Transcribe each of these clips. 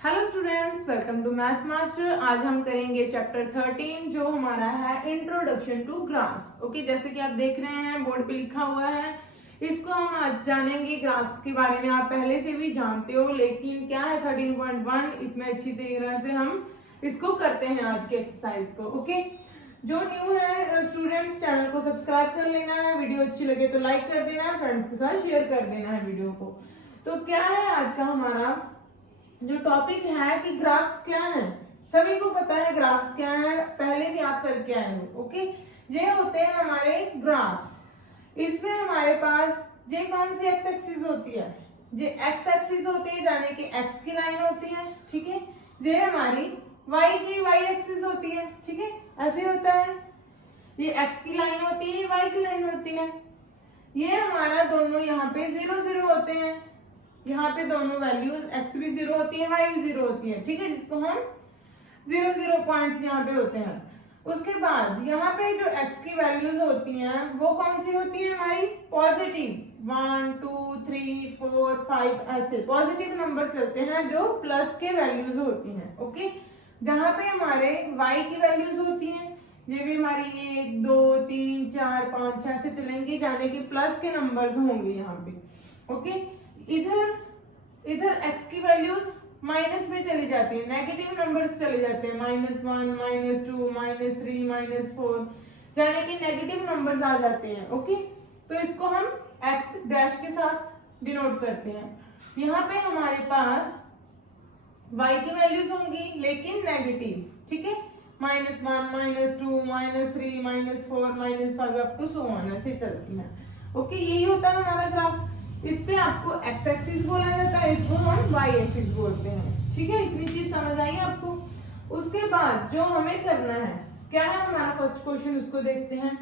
Hello students, welcome to maths master. आज हम करेंगे चैप्टर 13 जो हमारा है इंट्रोडक्शन टू ग्राफ्स। ओके, जैसे कि आप देख रहे हैं बोर्ड पे लिखा हुआ है, इसको हम आज जानेंगे। ग्राफ्स के बारे में आप पहले से भी जानते हो, लेकिन क्या है 13.1 इसमें अच्छी तरह से हम इसको करते हैं आज के एक्सरसाइज को। ओके, जो न्यू है स्टूडेंट्स, चैनल को सब्सक्राइब कर लेना है, वीडियो अच्छी लगे तो लाइक कर देना है, फ्रेंड्स के साथ शेयर कर देना है वीडियो को। तो क्या है आज का हमारा जो टॉपिक है कि ग्राफ्स क्या है। सभी को पता है ग्राफ्स क्या है, पहले भी आप करके आए हो। ओके, ये होते हैं हमारे ग्राफ्स। इसमें हमारे पास ये कौन सी एक्स एक्सिस होती है, ये एक्स एक्सिस होती है, यानी कि एक्स की लाइन होती है। ठीक है, ये हमारी वाई की वाई एक्सिस होती है। ठीक है, ऐसे होता है, ये एक्स की लाइन होती है, वाई की लाइन होती है। ये हमारा दोनों यहाँ पे 0 0 होते हैं, यहाँ पे दोनों वैल्यूज x भी 0 होती है, y भी 0 होती है। ठीक है, जिसको हम 0 0 पॉइंट्स यहाँ पे होते हैं। उसके बाद यहाँ पे जो x की वैल्यूज होती हैं वो कौन सी होती है हमारी, पॉजिटिव। 1 2 3 4 5 ऐसे पॉजिटिव नंबर चलते हैं जो प्लस के वैल्यूज होती हैं। ओके, जहाँ पे हमारे y की वैल्यूज होती हैं, ये भी हमारी 1 2 3 4 5 6 से चलेंगे, जाने के प्लस के नंबर्स होंगे यहाँ पे। ओके, इधर x की वैल्यूज माइनस में चली जाती है, नेगेटिव नंबर्स चले जाते हैं, -1 -2 -3 -4, यानी कि नेगेटिव नंबर्स आ जाते हैं। ओके, तो इसको हम x डैश के साथ डिनोट करते हैं। यहाँ पे हमारे पास y की वैल्यूज होंगी लेकिन नेगेटिव। ठीक है, -1 -2 -3 -4 -5 अप टू सो ऑन ऐसे चलती है। ओके, यही होता है हमारा ग्राफ। इस पे आपको एक्स एक्सिस बोला जाता है, इसको हम वाई एक्सिस बोलते हैं। ठीक है, इतनी चीज समझ आई आपको। उसके बाद जो हमें करना है, क्या है हमारा फर्स्ट क्वेश्चन, उसको देखते हैं।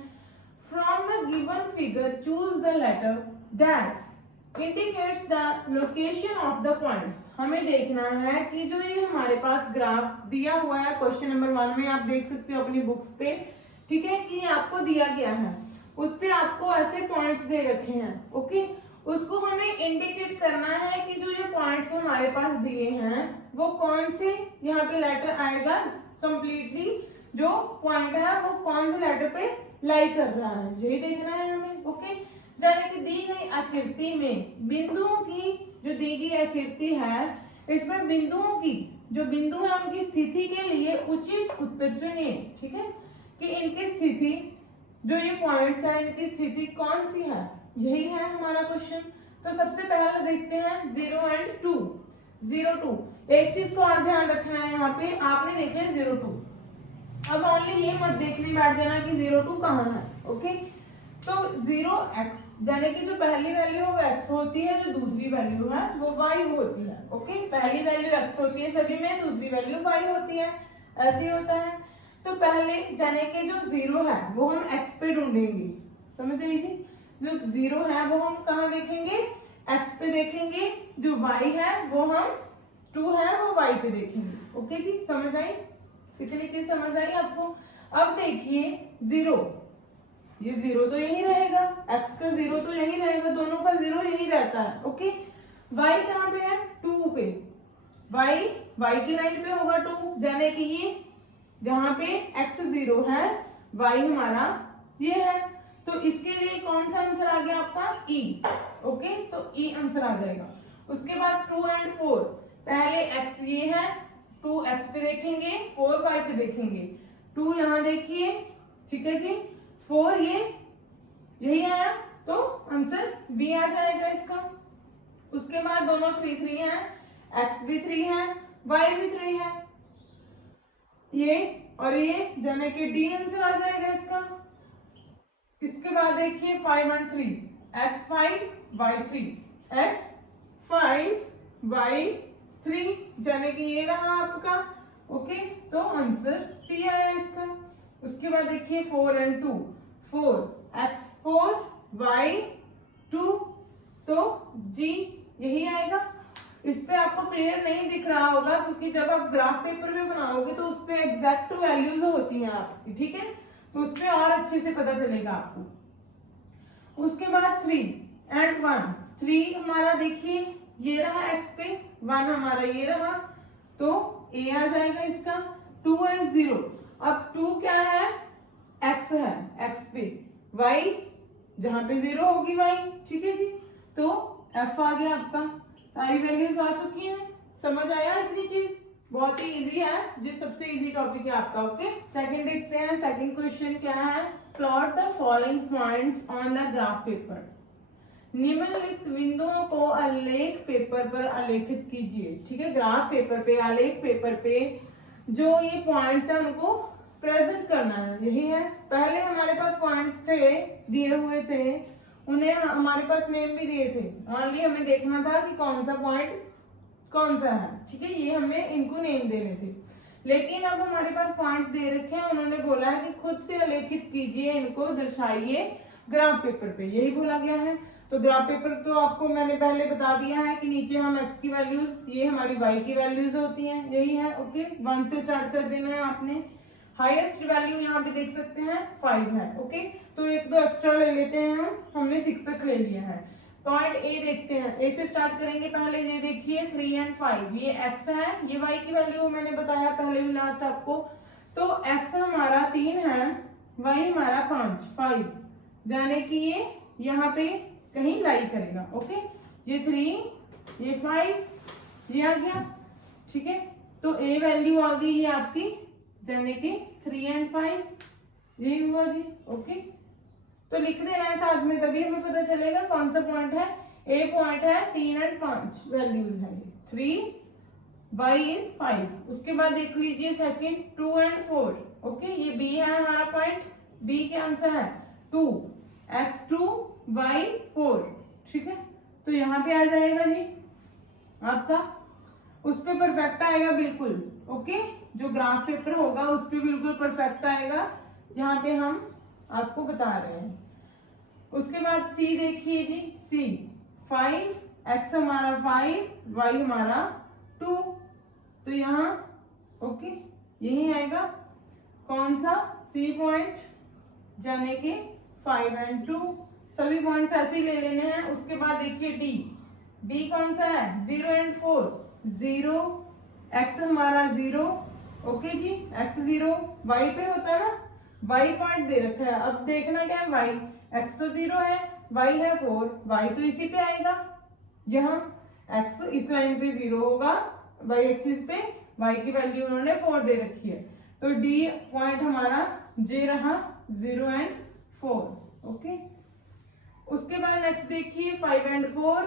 From the given figure choose the letter that indicates the location of the points. हमें देखना है कि जो ये हमारे पास ग्राफ दिया हुआ है क्वेश्चन नंबर 1 में, आप देख सकते हो अपनी बुक्स पे। ठीक है, कि आपको दिया गया है, उस पे आपको ऐसे पॉइंट्स दे रखे हैं। ओके, उसको हमें इंडिकेट करना है कि जो ये पॉइंट्स हमारे पास दिए हैं वो कौन से यहाँ पे लेटर आएगा, कंप्लीटली जो पॉइंट है वो कौन से लेटर पे लाई कर रहा है, यही देखना है हमें। ओके, जाने कि दी गई आकृति में बिंदुओं की जो दी गई आकृति है, इसमें बिंदुओं की जो बिंदु है उनकी स्थिति के लिए उचित उत्तर चुनिए। ठीक है, कि इनकी स्थिति जो ये पॉइंट्स है इनकी स्थिति कौन सी है, यही है हमारा क्वेश्चन। तो सबसे पहले देखते हैं 0 and 2। 0 2 एक चीज को और ध्यान रखना है, यहाँ पे आपने देखे 0 2। अब ओनली ये मत देखने बैठ जाना कि 0 2 कहाँ है। ओके, तो 0x यानी कि जो पहली वैल्यू है वो x होती है, जो दूसरी वैल्यू है वो y होती है। ओके, पहली वैल्यू x होती है सभी में, दूसरी वैल्यू y होती है, ऐसे होता है। तो पहले जाने के जो 0 है वो हम x पे ढूंढेंगे। समझ लीजिए, जो 0 है वो हम कहाँ देखेंगे, x पे देखेंगे, जो y है वो हम 2 है वो y पे देखेंगे। ओके जी, समझ आई, इतनी चीज समझ आई आपको। अब देखिए 0, ये 0 तो यही रहेगा, x का 0 तो यही रहेगा, दोनों का 0 यही रहता है। ओके, y कहाँ पे है, 2 पे, y की लाइन पे होगा 2, जाने कि ये जहां पे x 0 है y हमारा ये है, तो इसके लिए कौन सा आंसर आ गया आपका, E। ओके, तो E आंसर आ जाएगा। उसके बाद 2 and 4, पहले x ये है, 2 x पे देखेंगे, 4 y पे देखेंगे। 2 यहाँ देखिए, ठीक है जी, 4 ये यही आया, तो आंसर B आ जाएगा इसका। उसके बाद दोनों 3 3 है, x भी 3 है, y भी 3 है, ये और ये जाने के D आंसर आ जाएगा इसका। इसके बाद देखिए 5 and 3, x5 y3, x5 y3 जाने कि ये रहा आपका। ओके, तो आंसर C आया इसका। उसके बाद देखिए 4 and 2, 4 x4 y2, तो G यही आएगा। इस पे आपको क्लियर नहीं दिख रहा होगा क्योंकि जब आप ग्राफ पेपर में बनाओगे तो उस पे एग्जैक्ट वैल्यूज होती हैं आपकी। ठीक है, तो उस पे और अच्छे से पता चलेगा आपको। उसके बाद 3 and 1, 3 हमारा देखिए ये रहा x पे, 1 हमारा ये रहा, तो ए आ जाएगा इसका 2 एंड 0। अब 2 क्या है, एक्स है, एक्स पे y जहां पे 0 होगी y, ठीक है जी। तो f आ गया आपका, सारी वैल्यूज आ चुकी हैं। समझ आया इतनी चीज, बहुत ही इजी है, जो सबसे इजी टॉपिक है आपका। ओके, सेकंड देखते हैं। सेकंड क्वेश्चन क्या है, plot the following points on the graph paper. निम्नलिखित बिंदुओं को आलेख पेपर पर आलेखित कीजिए। ठीक है, ग्राफ पेपर पे, आलेख पेपर पे जो ये पॉइंट्स है उनको प्रेजेंट करना है, यही है। पहले हमारे पास पॉइंट्स थे, दिए हुए थे, उन्हें हमारे पास नेम भी दिए थे, ओनली हमें देखना था कि कौन सा पॉइंट कौन सा है। ठीक है, ये हमें इनको नेम देने थे। लेकिन अब हमारे पास पॉइंट्स दे रखे हैं, उन्होंने बोला है कि खुद से आलेखित कीजिए, इनको दर्शाइए ग्राफ पेपर पे, यही बोला गया है। तो ग्राफ पेपर तो आपको मैंने पहले बता दिया है कि नीचे हम x की वैल्यूज, ये हमारी y की वैल्यूज होती हैं, यही है। ओके, 1 से स्टार्ट कर देना है आपने। हाईएस्ट वैल्यू यहाँ पे देख सकते हैं 5 है। ओके, तो एक दो एक्स्ट्रा ले लेते हैं हम, हमने 6 तक ले लिया है। पॉइंट ए देखते हैं, ए से स्टार्ट करेंगे पहले। ये देखिए 3 एंड 5, ये x है, ये y की वैल्यू मैंने बताया पहले भी लास्ट आपको। तो x हमारा 3 है, y हमारा 5, जाने की ये यहाँ पे कहीं लाई करेगा। ओके, ये 3, ये 5, ये आ गया। ठीक है, तो a वैल्यू आ गई ये आपकी, जाने की 3 एंड 5, ये हुआ जी। ओके, तो लिख देना है साथ में, तभी हमें पता चलेगा कौन सा पॉइंट है। ए पॉइंट है, 3 एंड 5 वैल्यूज है, 3, y इज 5। उसके बाद देख लीजिए सेकंड 2 एंड 4। ओके, ये b है हमारा पॉइंट, b क्या आंसर है 2, x 2, y 4। ठीक है, तो यहाँ पे आ जाएगा जी आपका, उस पे परफेक्ट आएगा बिल्कुल। ओके, जो ग्राफ पेपर होगा उस पे बिल्कुल परफेक्ट आएगा, जहाँ पे हम आपको बता रहे हैं। उसके बाद सी देखिए जी, सी 5, x हमारा 5, y हमारा 2, तो यहाँ ओके यही आएगा कौन सा, सी पॉइंट, जाने के 5 एंड 2, सभी पॉइंट्स ऐसे ही ले लेने हैं। उसके बाद देखिए डी, डी कौन सा है 0 एंड 4, 0, x हमारा 0। ओके जी, x 0, y पे होता है ना, y पॉइंट दे रखा है। अब देखना क्या है, y, x तो 0 है, y है 4, y तो इसी पे आएगा, जहां x इस लाइन पे 0 होगा, y एक्सिस पे y की वैल्यू उन्होंने 4 दे रखी है। तो d पॉइंट हमारा j रहा 0 एंड 4। ओके, उसके बाद नेक्स्ट देखिए 5 एंड 4,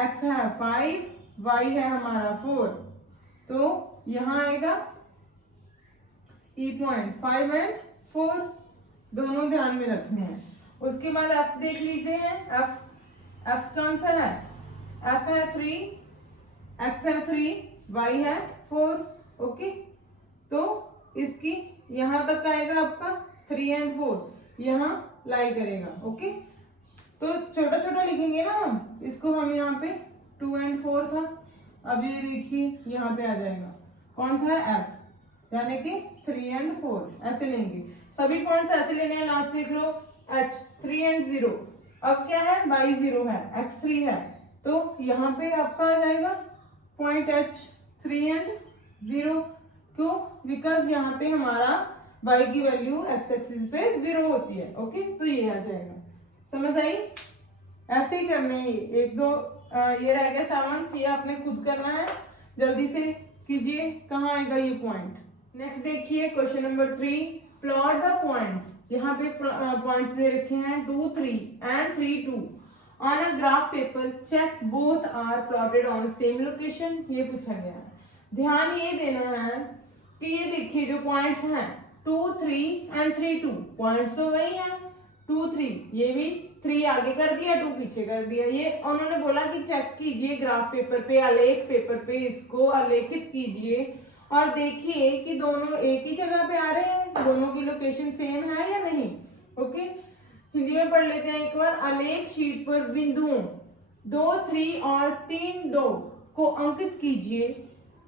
x है 5, y है हमारा 4, तो यहां आएगा ई पॉइंट 5 एंड 4, दोनों ध्यान में रखने हैं। उसके बाद f देख लीजिए हैं, f कौन सा है, f है 3, x है 3, y है 4। ओके, तो इसकी यहां तक आएगा आपका 3 एंड 4, यहां लाई करेगा। ओके, तो छोटा छोटा लिखेंगे ना हम इसको, हम यहाँ पे 2 एंड 4 था, अब ये देखिए यहाँ पे आ जाएगा कौन सा है f, यानी कि 3 एंड 4, ऐसे लेंगे सभी पॉइंट्स, ऐसे लेने हैं। लास्ट देख लो h 3 एंड 0, अब क्या है y 0 है, x 3 है, तो यहाँ पे आपका आ जाएगा पॉइंट h 3 एंड 0। क्यों, बिकॉज यहाँ पे हमारा y की वैल्यू x एक्सिस पे 0 होती है। ओके, तो ये आ जाएगा, समझ आई। ऐसे ही करना है, एक दो ये रह गया 7, ये आपने खुद करना है, जल्दी से कीजिए। कहाँ आएगा ये पॉइंट। नेक्स्ट देखिए question number 3, plot the points. यहाँ पे पॉइंट्स दे रखे हैं 2, 3 and 3, 2 on a graph paper, check both are plotted on same location, ये पूछा गया है। ध्यान ये देना है कि ये देखिए जो पॉइंट्स हैं 2, 3 एंड 3, 2, पॉइंट्स तो वही है 2, 3, ये भी 3 आगे कर दिया, 2 पीछे कर दिया। ये उन्होंने बोला कि चेक कीजिए ग्राफ पेपर पे, आलेख पेपर पे, इसको आलेखित कीजिए और देखिए कि दोनों एक ही जगह पे आ रहे हैं, दोनों की लोकेशन सेम है या नहीं। ओके, हिंदी में पढ़ लेते हैं एक बार। आलेख शीट पर बिंदुओं 2, 3 और 3, 2 को अंकित कीजिए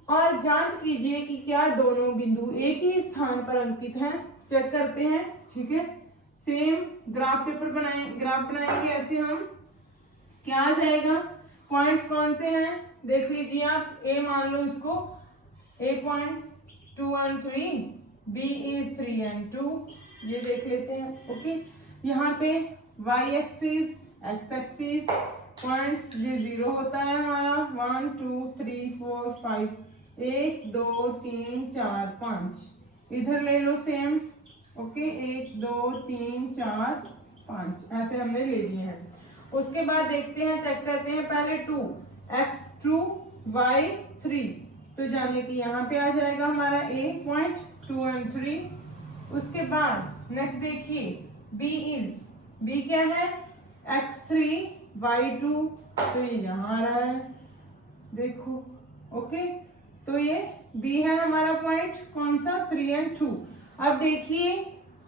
और जांच कीजिए कि क्या दोनों बिंदु एक ही स्थान पर अंकित हैं। चेक करते हैं, ठीक है। सेम ग्राफ पेपर ग्राफ बनाएंगे ऐसे हम, क्या आ जाएगा, पॉइंट्स कौन से हैं देख लीजिए आप। ए मान लो इसको, A point 2 and 3, B is 3 and 2, ये देख लेते हैं। ओके, यहाँ पे y axis, x axis, points ये 0 होता है हमारा, 1 2 3 4 5, 1 2 3 4 5, इधर ले लो सेम। ओके, 1 2 3 4 5 ऐसे हमने ले लिए हैं। उसके बाद देखते हैं, चेक करते हैं पहले 2, x 2 y 3, तो जाने कि यहाँ पे आ जाएगा हमारा A पॉइंट 2 and 3। उसके बाद नेक्स्ट देखिए B क्या है, x3 y2, तो ये यहाँ आ रहा है, देखो। ओके, तो ये B है हमारा पॉइंट, कौन सा, 3 and 2। अब देखिए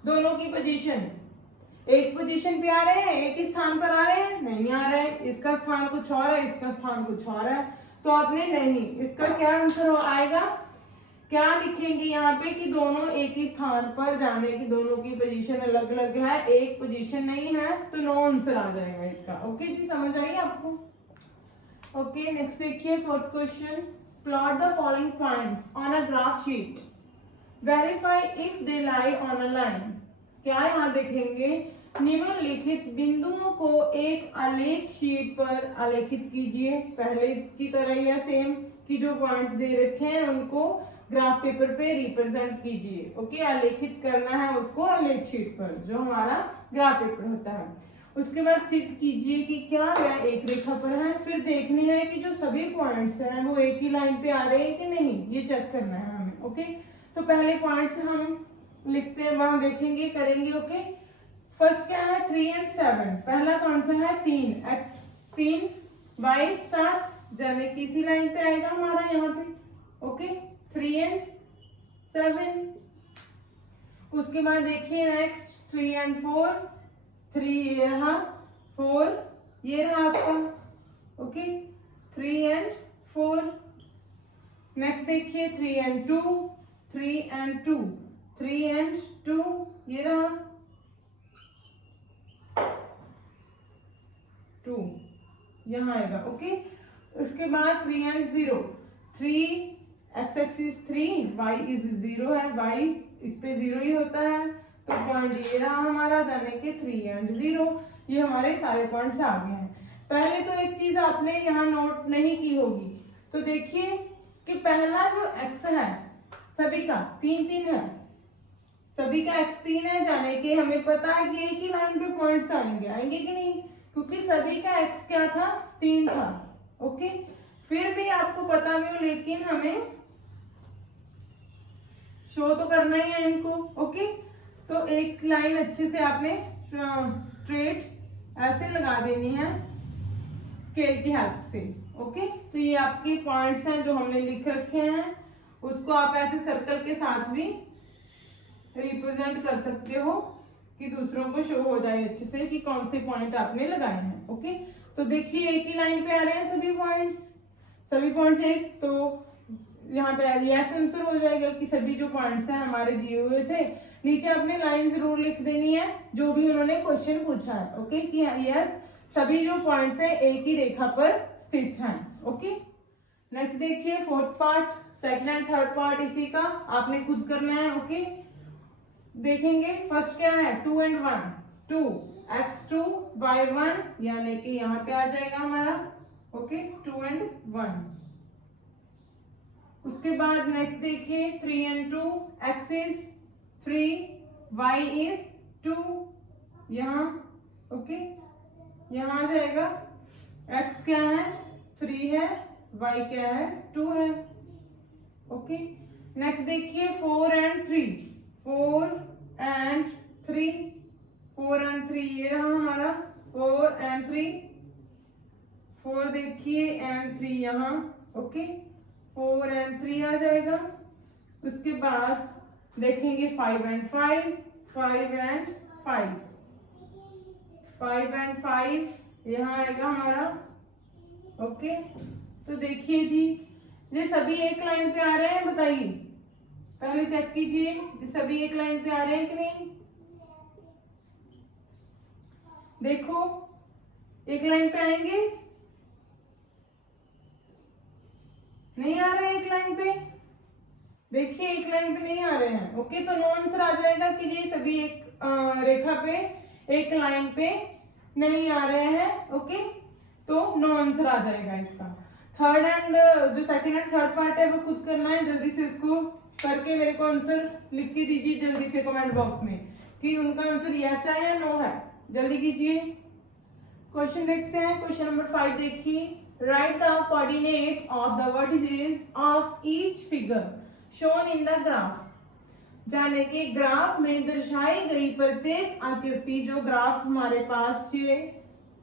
दोनों की पोजीशन, एक पोजीशन पे आ रहे हैं, एक ही स्थान पर आ रहे हैं, नहीं आ रहे हैं, इसका स्थान कुछ और है, इसका स्थान कुछ और है, तो आपने नहीं, इसका क्या आंसर आएगा, क्या लिखेंगे यहाँ पे कि दोनों एक ही स्थान पर जाने की दोनों की पोजीशन अलग अलग है, एक पोजीशन नहीं है, तो नो आंसर आ जाएगा इसका। ओके जी, समझ आई आपको। ओके, नेक्स्ट देखिए fourth question, plot the following points on a graph sheet, verify if they lie on a line. क्या यहाँ देखेंगे, निम्नलिखित बिंदुओं को एक आलेख शीट पर आलेखित कीजिए, पहले की तरह या सेम कि जो पॉइंट्स दे रखे हैं उनको ग्राफ पेपर पे रिप्रेजेंट कीजिए। ओके, आलेखित करना है उसको आलेख शीट पर, जो हमारा ग्राफ पेपर होता है। उसके बाद सिद्ध कीजिए कि क्या वह एक रेखा पर है, फिर देखनी है कि जो सभी पॉइंट्स हैं वो एक ही लाइन पे आ रहे हैं कि नहीं, ये चेक करना है हमें। ओके, तो पहले पॉइंट्स हम लिखते हैं, वहां देखेंगे, करेंगे। ओके, फर्स्ट क्या है, 3 and 7, पहला कौन सा है, 3, x 3 y 7, जाने किसी लाइन पे आएगा हमारा यहाँ पे। Okay, 3 and 7। उसके बाद देखिए नेक्स्ट 3 and 4, 3 ये रहा, 4 ये रहा आपका। Okay, 3 and 4। नेक्स्ट देखिए 3 and 2, 3 and 2, 3 and 2 ये रहा, 2 यहाँ आएगा। ओके, उसके बाद 3 and 0, 3 x axis 3, y is 0 है, y इस पे 0 ही होता है, तो पॉइंट ये रहा हमारा, जाने के 3 and 0, ये हमारे सारे पॉइंट्स आ गए हैं। पहले तो एक चीज आपने यहाँ नोट नहीं की होगी, तो देखिए कि पहला जो x है सभी का 3 3 है, सभी का x 3 है, जाने के हमें पता है कि एक ही लाइन पे पॉइंट्स आएंगे कि नहीं, क्योंकि सभी का x क्या था, 3 था। ओके, फिर भी आपको पता नहीं हो, लेकिन हमें शो तो करना ही है इनको। ओके, तो एक लाइन अच्छे से आपने स्ट्रेट ऐसे लगा देनी है स्केल की हेल्प से। ओके, तो ये आपके पॉइंट्स हैं जो हमने लिख रखे हैं, उसको आप ऐसे सर्कल के साथ भी रिप्रेजेंट कर सकते हो कि दूसरों को शो हो जाए अच्छे से कि कौन से पॉइंट आपने लगाए हैं। ओके, तो देखिए एक ही लाइन पे आ रहे हैं सभी पॉइंट्स एक, तो यहाँ पे यस आंसर हो जाएगा कि सभी जो पॉइंट्स हैं हमारे दिए हुए थे। नीचे आपने लाइन जरूर लिख देनी है जो भी उन्होंने क्वेश्चन पूछा है। ओके, कि यस सभी जो पॉइंट्स हैं एक ही रेखा पर स्थित हैं। ओके, नेक्स्ट देखिए fourth part, second and third part इसी का आपने खुद करना है। ओके, देखेंगे फर्स्ट क्या है, 2 and 1, 2 x2 y1, यानी कि यहाँ पे आ जाएगा हमारा। Okay, 2 and 1। उसके बाद नेक्स्ट देखिए 3 and 2, x is 3, y is 2, यहाँ। ओके, यहाँ आ जाएगा, x क्या है, 3 है, y क्या है, 2 है। ओके, नेक्स्ट देखिए 4 and 3, 4 and 3, 4 and 3 ये रहा हमारा, 4 and 3, 4 देखिए and 3 यहाँ। ओके, 4 and 3 आ जाएगा। उसके बाद देखेंगे 5 and 5, 5 and 5, 5 and 5 यहाँ आएगा हमारा। ओके, तो देखिए जी ये सभी एक लाइन पे आ रहे हैं, बताइए पहले चेक कीजिए ये सभी एक लाइन पे आ रहे हैं कि नहीं। देखो एक लाइन पे आएंगे, नहीं आ रहे एक लाइन पे, देखिए एक लाइन पे नहीं आ रहे हैं। ओके, तो नो आंसर आ जाएगा कि ये सभी एक रेखा पे एक लाइन पे नहीं आ रहे हैं। ओके, तो नो आंसर आ जाएगा इसका। थर्ड एंड जो सेकंड एंड थर्ड पार्ट है वो खुद करना है। जल्दी से इसको करके मेरे को आंसर लिख के दीजिए जल्दी से कमेंट बॉक्स में कि उनका आंसर यस है या नो है। जल्दी कीजिए। क्वेश्चन देखते हैं। क्वेश्चन नंबर 5 देखिए। Right the coordinate of the vertices of each figure shown in the graph. जाने के ग्राफ में दर्शाई गई प्रत्येक आकृति, जो ग्राफ हमारे पास ये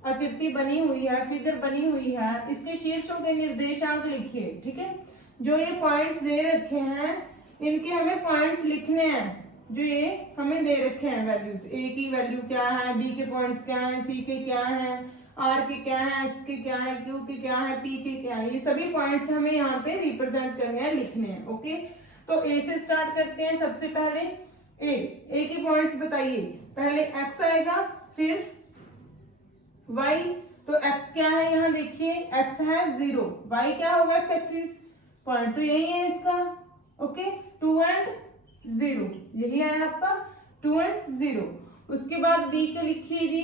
आकृति बनी हुई है, फिगर बनी हुई है, इसके शीर्षों के निर्देशांक लिखिए। ठीक है, जो ये पॉइंट्स दे रखे हैं इनके हमें पॉइंट्स लिखने हैं। जो ये हमें दे रखे हैं वैल्यूज, ए की वैल्यू क्या है, बी के पॉइंट्स क्या हैं, सी के क्या हैं, आर के क्या है, एस के क्या है, क्यू के क्या है, पी के क्या है, ये सभी पॉइंट्स हमें यहाँ पे रिप्रेजेंट करने हैं, लिखने हैं। ओके, तो ए से स्टार्ट करते हैं। सबसे पहले ए के पॉइंट्स बताइए। पहले एक्स आएगा, फिर वाई। तो एक्स क्या है, यहाँ देखिए एक्स है 0, वाई क्या होगा एक्स एक्सिस, पॉइंट तो यही है इसका। ओके, 2 and 0 यही है आपका 2 and 0। उसके बाद बी को लिखिए जी।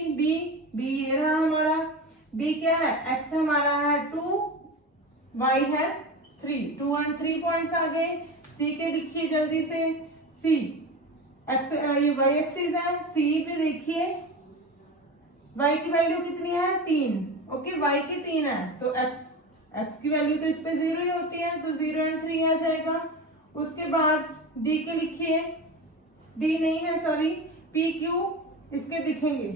बी ये रहा हमारा। बी क्या है, एक्स हमारा है 2, वाई है 3, 2 and 3 पॉइंट्स आ गए। सी के लिखिए जल्दी से। सी एक्स, ये वाई एक्सिस है। सी पे देखिए वाई की वैल्यू कितनी है 3। ओके, वाई की 3 है तो एक्स की वैल्यू तो इस पे 0 ही होती है, तो 0 and 3 आ जाएगा। उसके बाद डी के लिखिए। डी नहीं है सॉरी, पी क्यू इसके दिखेंगे।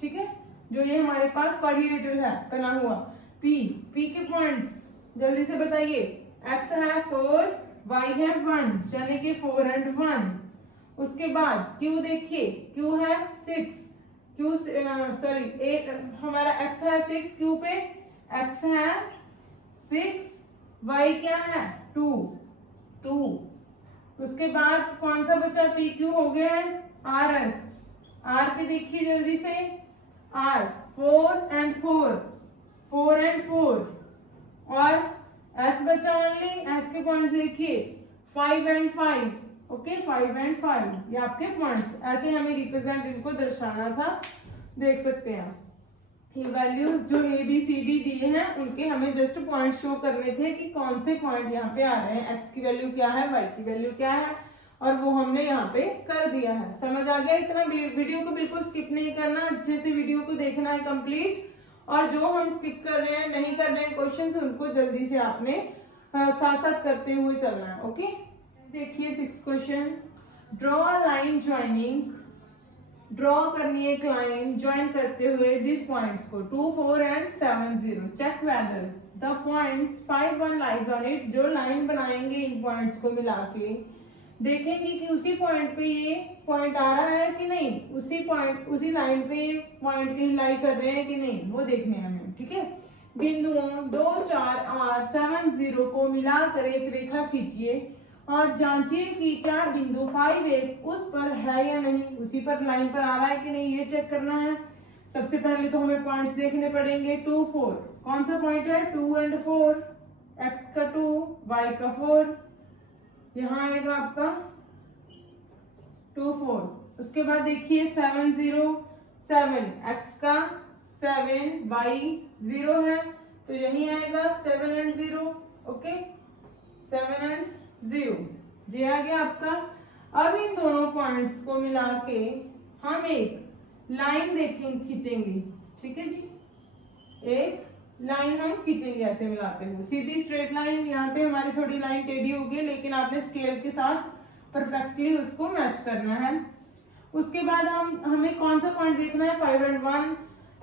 ठीक है, जो ये हमारे पास कोऑर्डिनेटर है बना हुआ। पी के पॉइंट्स जल्दी से बताइए। एक्स है 4, वाई है 1, यानी कि 4 and 1। उसके बाद क्यू देखिए, क्यू है 6, क्यू सॉरी हमारा एक्स है 6, क्यू पे एक्स है 6, वाई क्या है 2। उसके बाद कौन सा बचा, पी क्यू हो गया है आर एस। आर के देखिए जल्दी से। आर 4 and 4 और एस बचा ओनली। एस के पॉइंट्स देखिए 5 and 5। ओके, 5 and 5 ये आपके पॉइंट्स। ऐसे हमें रिप्रेजेंट इनको दर्शाना था। देख सकते हैं ये वैल्यूज जो ए बी सी डी दिए हैं उनके हमें जस्ट पॉइंट शो करने थे कि कौन से पॉइंट यहाँ पे आ रहे हैं, एक्स की वैल्यू क्या है, वाई की वैल्यू क्या है, और वो हमने यहाँ पे कर दिया है। समझ आ गया? इतना वीडियो को बिल्कुल स्किप नहीं करना, अच्छे से वीडियो को देखना है कंप्लीट। और जो हम स्किप कर रहे हैं, नहीं कर रहे हैं क्वेश्चन, उनको जल्दी से आपने साथ साथ करते हुए चलना है। ओके, देखिए 6th question. Draw a line joining. Draw करनी है एक लाइन ज्वाइन करते हुए दिस पॉइंट्स को 2, 4 and 7, 0। Check whether the points 5, 1 lies on it. जो लाइन बनाएंगे इन पॉइंट्स को मिला के देखेंगे कि उसी पॉइंट पे ये पॉइंट आ रहा है कि नहीं, उसी लाइन पे ये पॉइंट की लाई कर रहे हैं कि नहीं, वो देखने हमें। ठीक है, बिंदुओं 2, 4 और 7, 0 को मिलाकर एक रेखा खींचिए और जांचिए कि क्या बिंदु 5, 1 उस पर है या नहीं, उसी पर लाइन पर आ रहा है कि नहीं, ये चेक करना है। सबसे पहले तो हमें पॉइंट्स देखने पड़ेंगे। 2, 4 कौन सा पॉइंट है, 2 and 4, एक्स का 2, वाई का 4, यहाँ आएगा आपका 2, 4। उसके बाद देखिए 7, 0, 7 एक्स का 7, वाई 0 है तो यही आएगा 7 and 0। ओके, 7 and 0 जी आ गया आपका। अब इन दोनों पॉइंट्स को मिला के हम एक लाइन खींचेंगे। ठीक है जी, एक लाइन हम खींचेंगे ऐसे मिलाते हुए, सीधी स्ट्रेट लाइन। यहाँ पे हमारी थोड़ी लाइन टेढ़ी होगी, लेकिन आपने स्केल के साथ परफेक्टली उसको मैच करना है। उसके बाद हमें कौन सा पॉइंट देखना है, 5 and 1,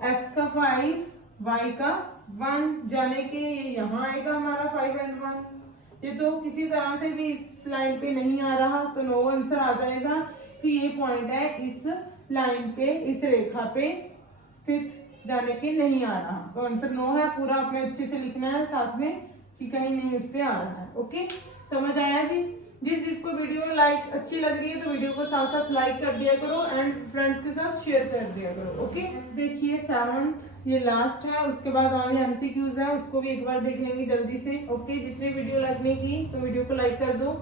एक्स का 5, वाई का 1, जाने के ये यहाँ आएगा हमारा 5 and 1। ये तो किसी तरह से भी इस लाइन पे नहीं आ रहा, तो नो आंसर आ जाएगा कि ये पॉइंट है इस लाइन पे, इस रेखा पे स्थित, जाने के नहीं आ रहा, तो आंसर नो है। पूरा अपने अच्छे से लिखना है साथ में कि कहीं नहीं उस पे आ रहा है। ओके, समझ आया जी? जिसको वीडियो लाइक अच्छी लग रही है तो वीडियो को साथ साथ लाइक कर दिया करो एंड फ्रेंड्स के साथ शेयर कर दिया करो। ओके, देखिए 7th ये लास्ट है, उसके बाद ऑनली एमसीक्यूज है, उसको भी एक बार देख लेंगे जल्दी से। ओके, जिसने वीडियो लगने की तो वीडियो को लाइक कर दो।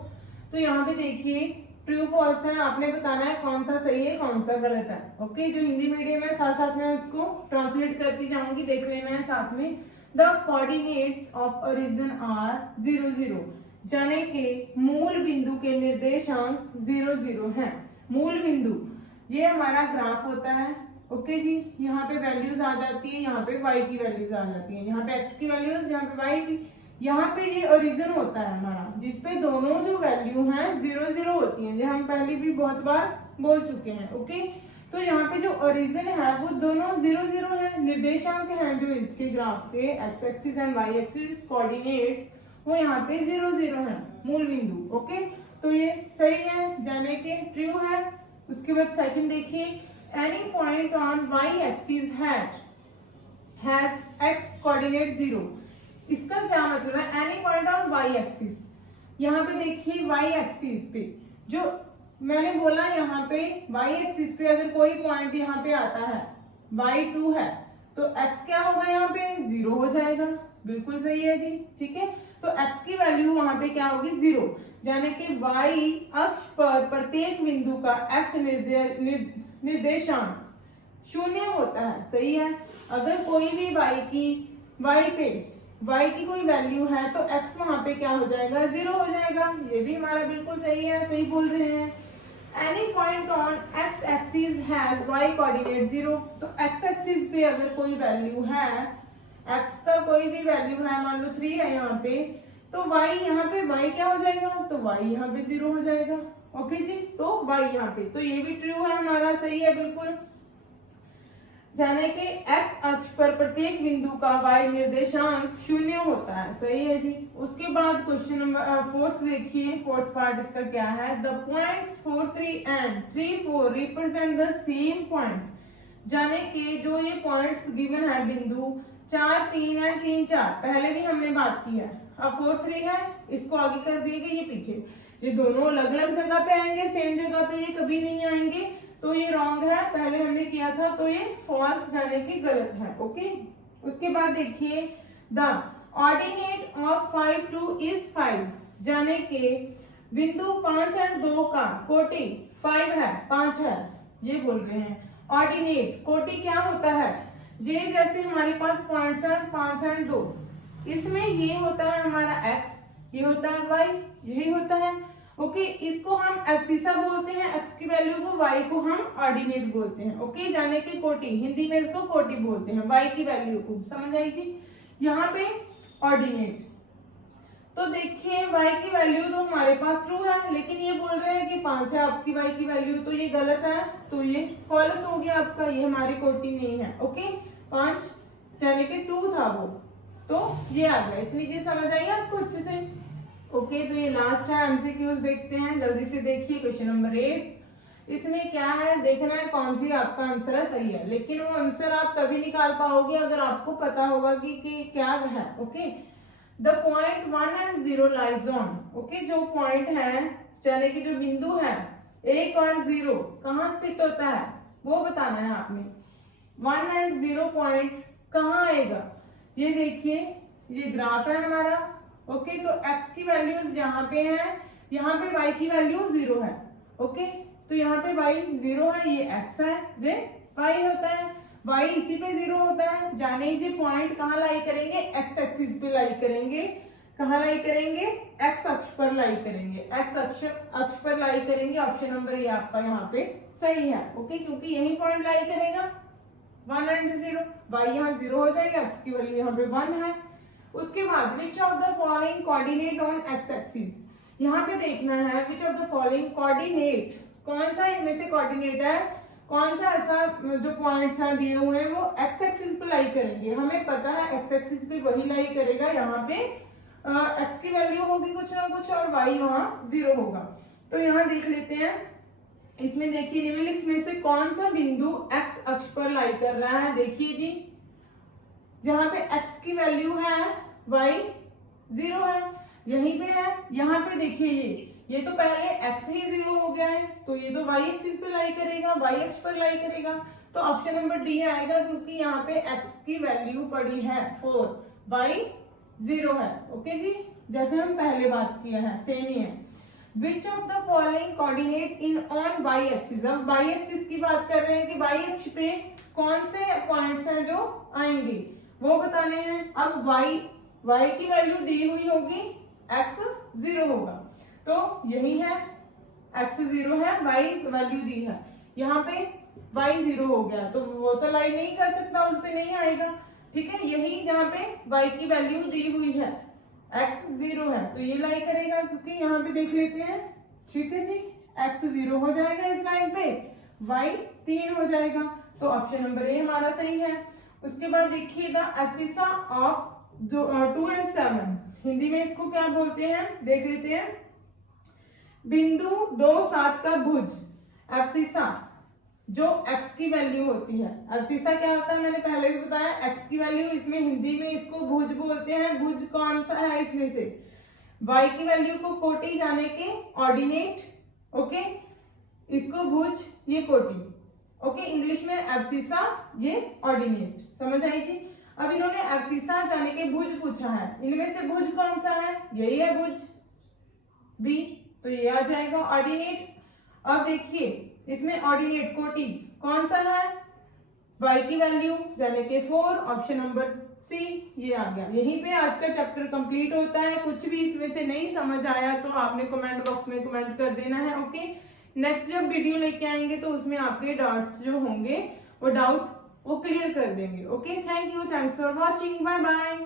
तो यहाँ पे देखिए ट्रू फॉल्स है, आपने बताना है कौन सा सही है कौन सा गलत है। ओके, जो हिंदी मीडियम है साथ साथ में उसको ट्रांसलेट करती जाऊंगी, देख लेना है साथ में। The coordinates of a region are 0 0, जाने के मूल बिंदु के निर्देशांक 0 0 हैं। मूल बिंदु ये हमारा ग्राफ होता है। ओके जी, यहाँ पे वैल्यूज आ जाती है, यहाँ पे y की वैल्यूज आ जाती है, यहाँ पे x की वैल्यूज, यहाँ पे y की। यहाँ पे ये ओरिजिन होता है हमारा, जिसपे दोनों जो वैल्यू हैं 0 0 होती हैं, जो हम पहले भी बहुत बार बोल चुके हैं। ओके, तो यहाँ पे जो ओरिजिन है वो दोनों 0 0 है। निर्देशांक हैं जो इसके ग्राफ के x axis and y axis coordinates, वो यहाँ पे 0 0 है, मूल बिंदु। ओके, तो ये सही है, जाने के ट्रू है। उसके बाद सेकंड देखिए, any point on y axis has x coordinate 0। इसका क्या मतलब है, any point on y axis. यहाँ पे देखिए y एक्सिस पे जो मैंने बोला, यहाँ पे y एक्सिस पे अगर कोई पॉइंट यहाँ पे आता है, y2 है, तो x क्या होगा, यहाँ पे 0 हो जाएगा। बिल्कुल सही है जी, ठीक है। तो x की वैल्यू वहां पे क्या होगी, 0, यानी कि y अक्ष पर प्रत्येक बिंदु का x निर्देशांक 0 होता है। सही है, अगर कोई भी y की कोई वैल्यू है तो x वहां पे क्या हो जाएगा, 0 हो जाएगा। ये भी हमारा बिल्कुल सही है, सही बोल रहे हैं। Any point on x axis has y coordinate 0। तो x एक्सिस पे अगर कोई वैल्यू है, x का कोई भी वैल्यू है, मान लो 3 है यहाँ पे, तो y यहाँ पे y क्या हो जाएगा, तो y यहाँ पे 0 हो जाएगा। ओके जी, तो y यहाँ पे, तो ये भी ट्रू है हमारा, सही है बिल्कुल। जाने के x अक्ष पर प्रत्येक बिंदु का y निर्देशांक 0 होता है। सही है जी। उसके बाद क्वेश्चन नंबर 4 देखिए, फोर्थ पार्ट इसका क्या है, the points 4 3 and 3 4 represent the same point. जाने के जो ये पॉइंट्स गिवन है, बिंदु 4 3 एंड 3 4, पहले भी हमने बात की है। अब 4 3 है, इसको आगे कर दिएगा, ये पीछे, ये दोनों अलग अलग जगह पे आएंगे, सेम जगह पे ये कभी नहीं आएंगे, तो ये रॉन्ग है, पहले हमने किया था, तो ये फॉल्स, जाने की गलत है। ओके, उसके बाद देखिए, द ऑर्डिनेट ऑफ 5 2 इज 5, जाने के बिंदु 5 एंड 2 का कोटि 5 है, 5 है, ये बोल रहे हैं। ऑर्डिनेट कोटि क्या होता है, ये जैसे हमारे पास पॉइंट्स हैं 5 एंड 2, इसमें ये होता है हमारा x, ये होता है y, यही होता है। ओके, इसको हम एब्सिसा बोलते हैं, x की वैल्यू को, y को हम ऑर्डिनेट बोलते हैं। ओके, जाने के कोटि, हिंदी में इसको कोटि बोलते हैं, y की वैल्यू को, समझ आई जी। यहाँ पे ऑर्डिनेट, तो देखिए y की वैल्यू तो हमारे पास ट्रू है, लेकिन ये बोल रहे हैं कि 5 है आपकी y की वैल्यू, तो ये गलत है, तो ये फॉल्स हो गया आपका, ये हमारी कोटि नहीं है। ओके, 5 यानी कि 2 था वो, तो ये आ गया। इतनी चीज समझ आई आपको अच्छे से। ओके, तो ये लास्ट है, एमसीक्यूज देखते हैं, जल्दी से देखिए। क्वेश्चन नंबर 8, इसमें क्या है, देखना है कौन सी आपका आंसर है सही है, लेकिन वो आंसर आप तभी निकाल पाओगे अगर आपको पता होगा कि क्या है। Okay, the point 1 and 0 lies on. Okay, जो पॉइंट है, यानी कि जो बिंदु है 1 और 0 कहाँ स्थित होता है, वो बताना है आपने। 1 एंड 0 पॉइंट कहाँ आएगा, ये देखिए, ये ग्राफ है हमारा। ओके, तो x की वैल्यूज यहाँ पे है, यहाँ पे y की वैल्यू 0 है। ओके, तो यहाँ पे y 0 है, ये x है, ये y होता है, y इसी पे 0 होता है। जाने ये पॉइंट कहाँ लाई करेंगे, x एक्सिस पे लाई करेंगे। कहाँ लाई करेंगे, x अक्ष पर लाई करेंगे, x अक्ष पर लाई करेंगे। ऑप्शन नंबर ये आपका यहाँ पे सही है। ओके, क्योंकि यही पॉइंट लाई करेगा 1 एंड 0, y यहाँ 0 हो जाएगा, x की वैल्यू यहाँ पे 1 है। उसके बाद विच of the following coordinate on x axis, यहाँ पे देखना है which of the following coordinate, कौन सा इनमें से कोऑर्डिनेट है, कौन सा ऐसा जो पॉइंट्स हैं दिए हुए हैं वो x एक्सिस पे लाई करेंगे। हमें पता है x एक्सिस पे वही लाई करेगा, यहाँ पे x की वैल्यू होगी कुछ ना कुछ और y वहाँ 0 होगा। तो यहाँ देख लेते हैं, इसमें देखिए निम्नलिखित में से कौन सा बिंदु x अक्ष पर लाई कर रहा है। देखिए जी, जहां पे x की वैल्यू है y 0 है, यहीं पे है। यहाँ पे देखिए ये तो पहले x ही 0 हो गया है, तो ये तो y एक्सिस पे लाई करेगा, y अक्ष पर लाई करेगा, तो ऑप्शन नंबर डी आएगा, क्योंकि यहाँ पे x की वैल्यू पड़ी है 4, y 0 है। ओके जी, जैसे हम पहले बात किया है, सेम ही है। Which of the following coordinate in on Y axis. अब वाई एक्सिस की बात कर रहे हैं कि वाई अक्ष पे कौन से पॉइंट्स हैं जो आएंगे वो बताने हैं। अब y की वैल्यू दी हुई होगी, x 0 होगा, तो यही है x 0 है, y वैल्यू दी है, यहाँ पे y 0 हो गया तो वो तो लाई नहीं कर सकता, उस पे नहीं आएगा। ठीक है, यही जहाँ पे y की वैल्यू दी हुई है x 0 है तो ये लाई करेगा, क्योंकि यहाँ पे देख लेते हैं। ठीक है जी, x 0 हो जाएगा इस लाइन पे, y 3 हो जाएगा, तो ऑप्शन नंबर ए हमारा सही है। उसके बाद देखिए the abscissa of 2 and 7, Hindi में इसको क्या बोलते हैं देख लेते हैं। बिंदु 2 7 का भुज, एब्सिसा जो x की वैल्यू होती है। एब्सिसा क्या होता है मैंने पहले भी बताया, x की वैल्यू, इसमें हिंदी में इसको भुज बोलते हैं। भुज कौन सा है इसमें से, y की वैल्यू को कोटि जाने के ऑर्डिनेट, ओके, इसको भुज ये कोटि, ओके, इंग्लिश में एब्सिसा ये ऑर्डिनेट, समझ आई जी। अब इन्होंने एब्सिसा जाने के भुज पूछा है, इनमें से भुज कौन सा है, यही है भुज बी, तो ये आ जाएगा ऑर्डिनेट। अब देखिए इसमें ऑर्डिनेट कोटि कौन सा है, y की वैल्यू जाने के 4, ऑप्शन नंबर सी ये आ गया। यहीं पे आज का चैप्टर कंप्लीट होता है। कुछ भी इसमें से नहीं समझ आया तो आपने कमेंट बॉक्स में कमेंट कर देना है, ओके। नेक्स्ट जब वीडियो लेके आएंगे तो उसमें आपके डाउट्स जो होंगे वो डाउट वो क्लियर कर देंगे, okay. Thank you, thanks for watching, bye bye.